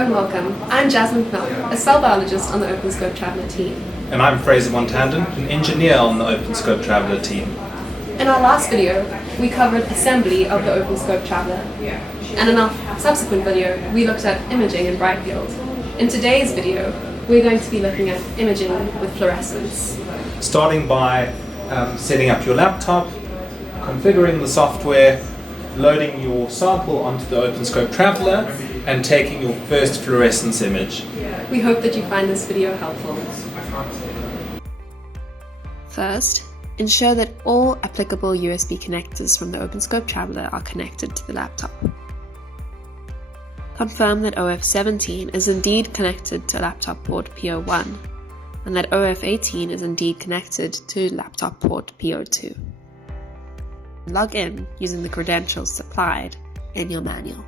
Hello and welcome. I'm Jasmine Knell, a cell biologist on the openScope Traveller team. And I'm Fraser Montandon, an engineer on the openScope Traveller team. In our last video, we covered assembly of the openScope Traveller. And in our subsequent video, we looked at imaging in brightfield. In today's video, we're going to be looking at imaging with fluorescence. Starting by setting up your laptop, configuring the software, loading your sample onto the openScope Traveller, and taking your first fluorescence image. We hope that you find this video helpful. First, ensure that all applicable USB connectors from the openScope Traveller are connected to the laptop. Confirm that OF17 is indeed connected to laptop port P01 and that OF18 is indeed connected to laptop port P02. Log in using the credentials supplied in your manual.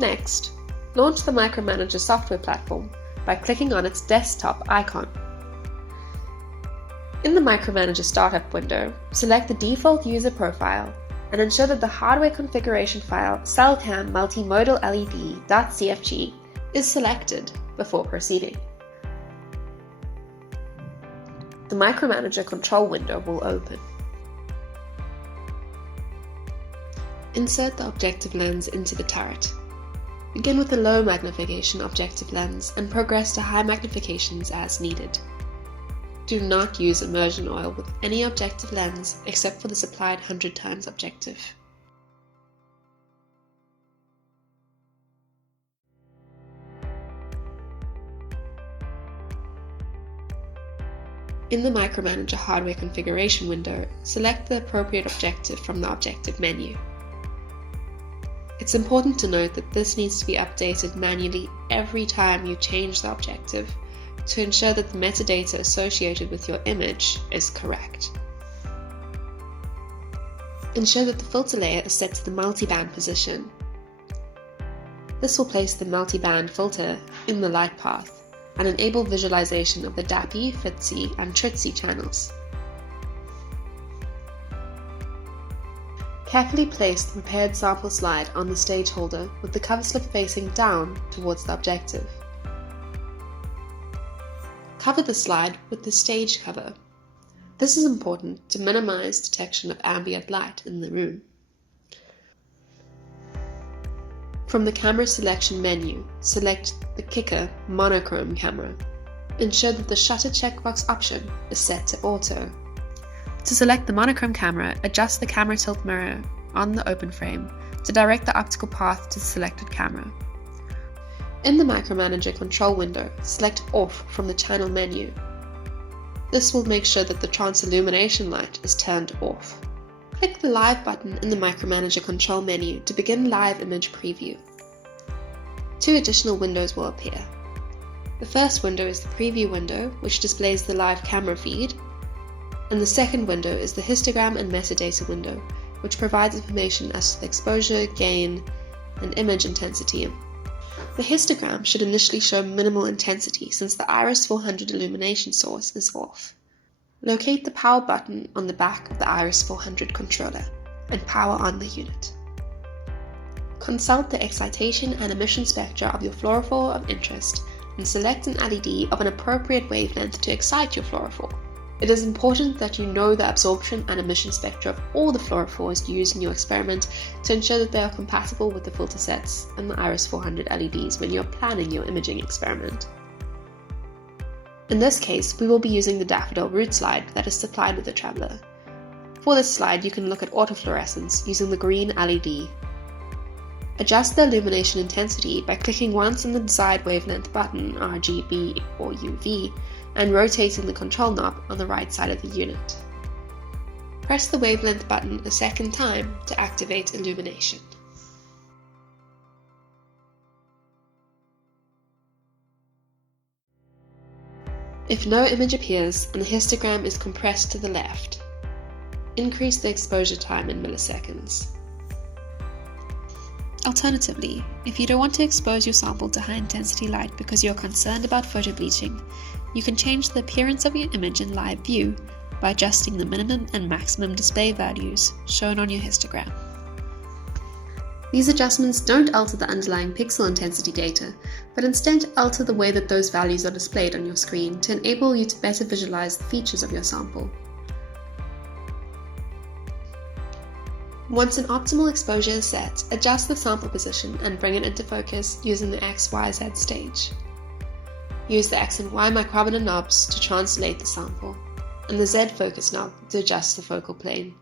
Next, launch the Micromanager software platform by clicking on its desktop icon. In the Micromanager startup window, select the default user profile and ensure that the hardware configuration file cellcam multimodal LED.cfg is selected before proceeding. The Micromanager control window will open. Insert the objective lens into the turret. Begin with the low magnification objective lens and progress to high magnifications as needed. Do not use immersion oil with any objective lens except for the supplied 100x objective. In the Micromanager hardware configuration window, select the appropriate objective from the objective menu. It's important to note that this needs to be updated manually every time you change the objective to ensure that the metadata associated with your image is correct. Ensure that the filter layer is set to the multiband position. This will place the multiband filter in the light path and enable visualization of the DAPI, FITSI, and TRITSI channels. Carefully place the prepared sample slide on the stage holder with the cover slip facing down towards the objective. Cover the slide with the stage cover. This is important to minimize detection of ambient light in the room. From the camera selection menu, select the Kicker monochrome camera. Ensure that the shutter checkbox option is set to auto. To select the monochrome camera, adjust the camera tilt mirror on the open frame to direct the optical path to the selected camera. In the Micromanager control window, select Off from the channel menu. This will make sure that the transillumination light is turned off. Click the Live button in the Micromanager control menu to begin live image preview. Two additional windows will appear. The first window is the preview window, which displays the live camera feed, and the second window is the histogram and metadata window, which provides information as to the exposure, gain, and image intensity. The histogram should initially show minimal intensity since the Iris 400 illumination source is off. Locate the power button on the back of the Iris 400 controller and power on the unit. Consult the excitation and emission spectra of your fluorophore of interest and select an LED of an appropriate wavelength to excite your fluorophore. It is important that you know the absorption and emission spectra of all the fluorophores used in your experiment to ensure that they are compatible with the filter sets and the Iris 400 LEDs when you are planning your imaging experiment. In this case, we will be using the daffodil root slide that is supplied with the Traveller. For this slide, you can look at autofluorescence using the green LED. Adjust the illumination intensity by clicking once on the desired wavelength button, RGB or UV, and rotating the control knob on the right side of the unit. Press the wavelength button a second time to activate illumination. If no image appears and the histogram is compressed to the left, increase the exposure time in milliseconds. Alternatively, if you don't want to expose your sample to high-intensity light because you're concerned about photobleaching, you can change the appearance of your image in live view by adjusting the minimum and maximum display values shown on your histogram. These adjustments don't alter the underlying pixel intensity data, but instead alter the way that those values are displayed on your screen to enable you to better visualize the features of your sample. Once an optimal exposure is set, adjust the sample position and bring it into focus using the X, Y, Z stage. Use the X and Y micrometer knobs to translate the sample, and the Z focus knob to adjust the focal plane.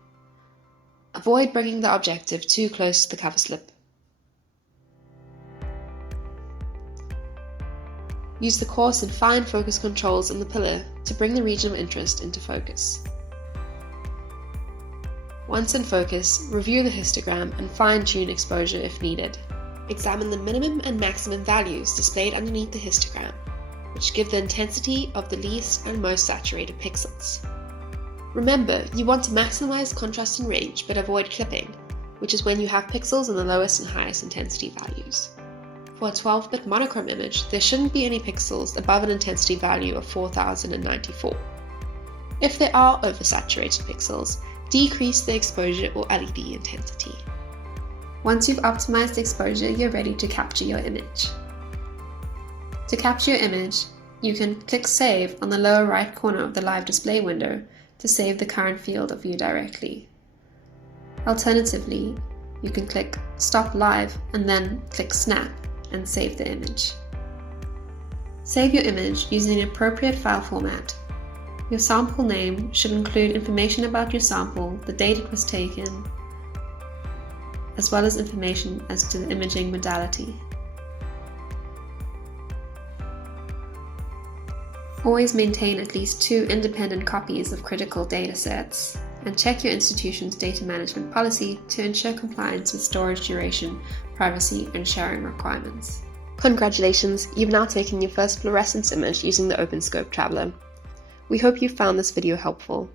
Avoid bringing the objective too close to the cover slip. Use the coarse and fine focus controls in the pillar to bring the region of interest into focus. Once in focus, review the histogram and fine-tune exposure if needed. Examine the minimum and maximum values displayed underneath the histogram, which give the intensity of the least and most saturated pixels. Remember, you want to maximize contrast and range, but avoid clipping, which is when you have pixels in the lowest and highest intensity values. For a 12-bit monochrome image, there shouldn't be any pixels above an intensity value of 4094. If there are oversaturated pixels, decrease the exposure or LED intensity. Once you've optimized the exposure, you're ready to capture your image. To capture your image, you can click Save on the lower right corner of the live display window to save the current field of view directly. Alternatively, you can click Stop Live and then click Snap and save the image. Save your image using an appropriate file format. Your sample name should include information about your sample, the date it was taken, as well as information as to the imaging modality. Always maintain at least 2 independent copies of critical data sets, and check your institution's data management policy to ensure compliance with storage duration, privacy, and sharing requirements. Congratulations, you've now taken your first fluorescence image using the openScope Traveler. We hope you found this video helpful.